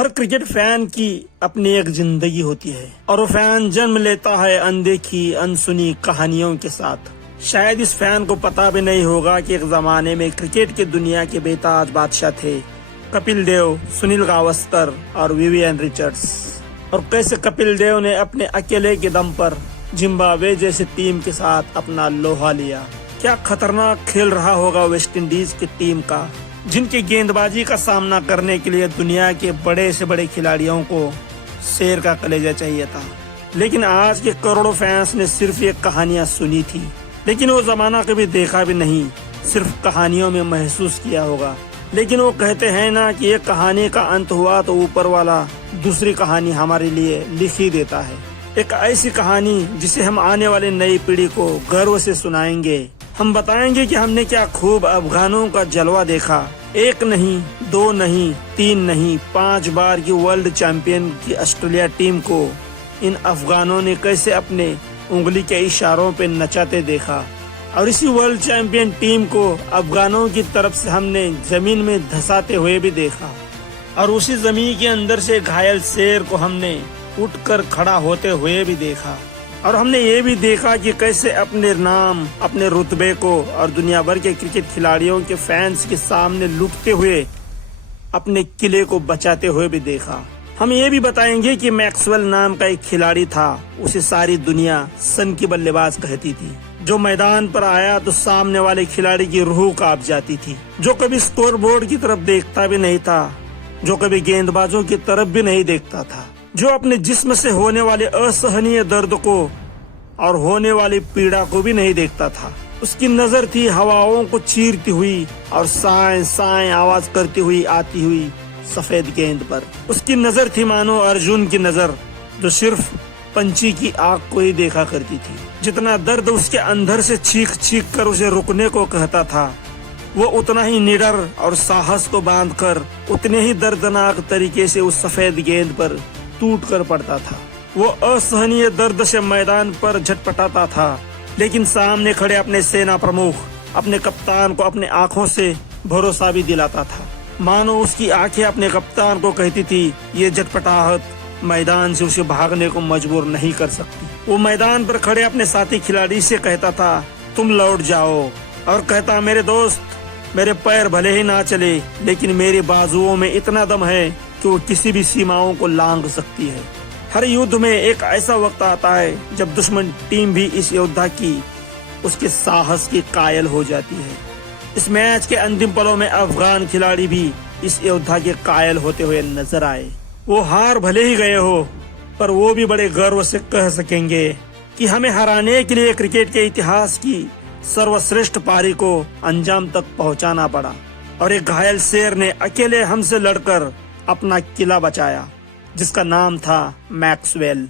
हर cricket fan की अपनी एक जिंदगी होती है और वो फैन जन्म लेता है अनदेखी अनसुनी कहानियों के साथ। शायद इस फैन को पता भी नहीं होगा कि एक जमाने में क्रिकेट की दुनिया के बेताज बादशाह थे कपिल देव, सुनील गावस्कर और विवियन रिचर्ड्स। और कैसे कपिल देव ने अपने अकेले के दम पर जिम्बाब्वे जैसी टीम के साथ अपना लोहा लिया। क्या खतरनाक खेल रहा होगा वेस्ट इंडीज की टीम का, जिनकी गेंदबाजी का सामना करने के लिए दुनिया के बड़े से बड़े खिलाड़ियों को शेर का कलेजा चाहिए था। लेकिन आज के करोड़ों फैंस ने सिर्फ ये कहानियां सुनी थी, लेकिन वो जमाना कभी देखा भी नहीं, सिर्फ कहानियों में महसूस किया होगा। लेकिन वो कहते हैं ना कि ये कहानी का अंत हुआ तो ऊपर वाला दूसरी कहानी हमारे लिए लिख ही देता है। एक ऐसी कहानी जिसे हम आने वाली नई पीढ़ी को गर्व से सुनाएंगे। हम बताएंगे कि हमने क्या खूब अफगानों का जलवा देखा। एक नहीं, दो नहीं, तीन नहीं, 5 बार की वर्ल्ड चैंपियन की ऑस्ट्रेलिया टीम को इन अफगानों ने कैसे अपने उंगली के इशारों पे नचाते देखा। और इसी वर्ल्ड चैंपियन टीम को अफगानों की तरफ से हमने जमीन में धंसाते हुए भी देखा। और उसी जमीन के अंदर से घायल शेर को हमने उठकर खड़ा होते हुए भी देखा। और हमने ये भी देखा कि कैसे अपने नाम, अपने रुतबे को और दुनिया भर के क्रिकेट खिलाड़ियों के फैंस के सामने लुटते हुए अपने किले को बचाते हुए भी देखा। हम ये भी बताएंगे कि मैक्सवेल नाम का एक खिलाड़ी था, उसे सारी दुनिया सन की बल्लेबाज कहती थी। जो मैदान पर आया तो सामने वाले खिलाड़ी की रूह कांप जाती थी। जो कभी स्कोर बोर्ड की तरफ देखता भी नहीं था, जो कभी गेंदबाजों की तरफ भी नहीं देखता था, जो अपने जिस्म से होने वाले असहनीय दर्द को और होने वाली पीड़ा को भी नहीं देखता था। उसकी नजर थी हवाओं को चीरती हुई और साएं साएं आवाज करती हुई आती हुई सफेद गेंद पर। उसकी नजर थी मानो अर्जुन की नजर, जो सिर्फ पंछी की आंख को ही देखा करती थी। जितना दर्द उसके अंदर से चीख चीख कर उसे रुकने को कहता था, वो उतना ही निडर और साहस को बांधकर उतने ही दर्दनाक तरीके से उस सफेद गेंद पर टूट कर पड़ता था। वो असहनीय दर्द से मैदान पर झटपटाता था, लेकिन सामने खड़े अपने सेना प्रमुख, अपने कप्तान को अपने आंखों से भरोसा भी दिलाता था। मानो उसकी आंखें अपने कप्तान को कहती थी, ये झटपटाहट मैदान से उसे भागने को मजबूर नहीं कर सकती। वो मैदान पर खड़े अपने साथी खिलाड़ी से कहता था, तुम लौट जाओ। और कहता, मेरे दोस्त, मेरे पैर भले ही ना चले, लेकिन मेरे बाजुओं में इतना दम है कि वो किसी भी सीमाओं को लांघ सकती है। हर युद्ध में एक ऐसा वक्त आता है जब दुश्मन टीम भी इस योद्धा की, उसके साहस की कायल हो जाती है। इस मैच के अंतिम पलों में अफगान खिलाड़ी भी इस योद्धा के कायल होते हुए नजर आए। वो हार भले ही गए हो, पर वो भी बड़े गर्व से कह सकेंगे कि हमें हराने के लिए क्रिकेट के इतिहास की सर्वश्रेष्ठ पारी को अंजाम तक पहुंचाना पड़ा। और एक घायल शेर ने अकेले हमसे लड़कर अपना किला बचाया, जिसका नाम था मैक्सवेल।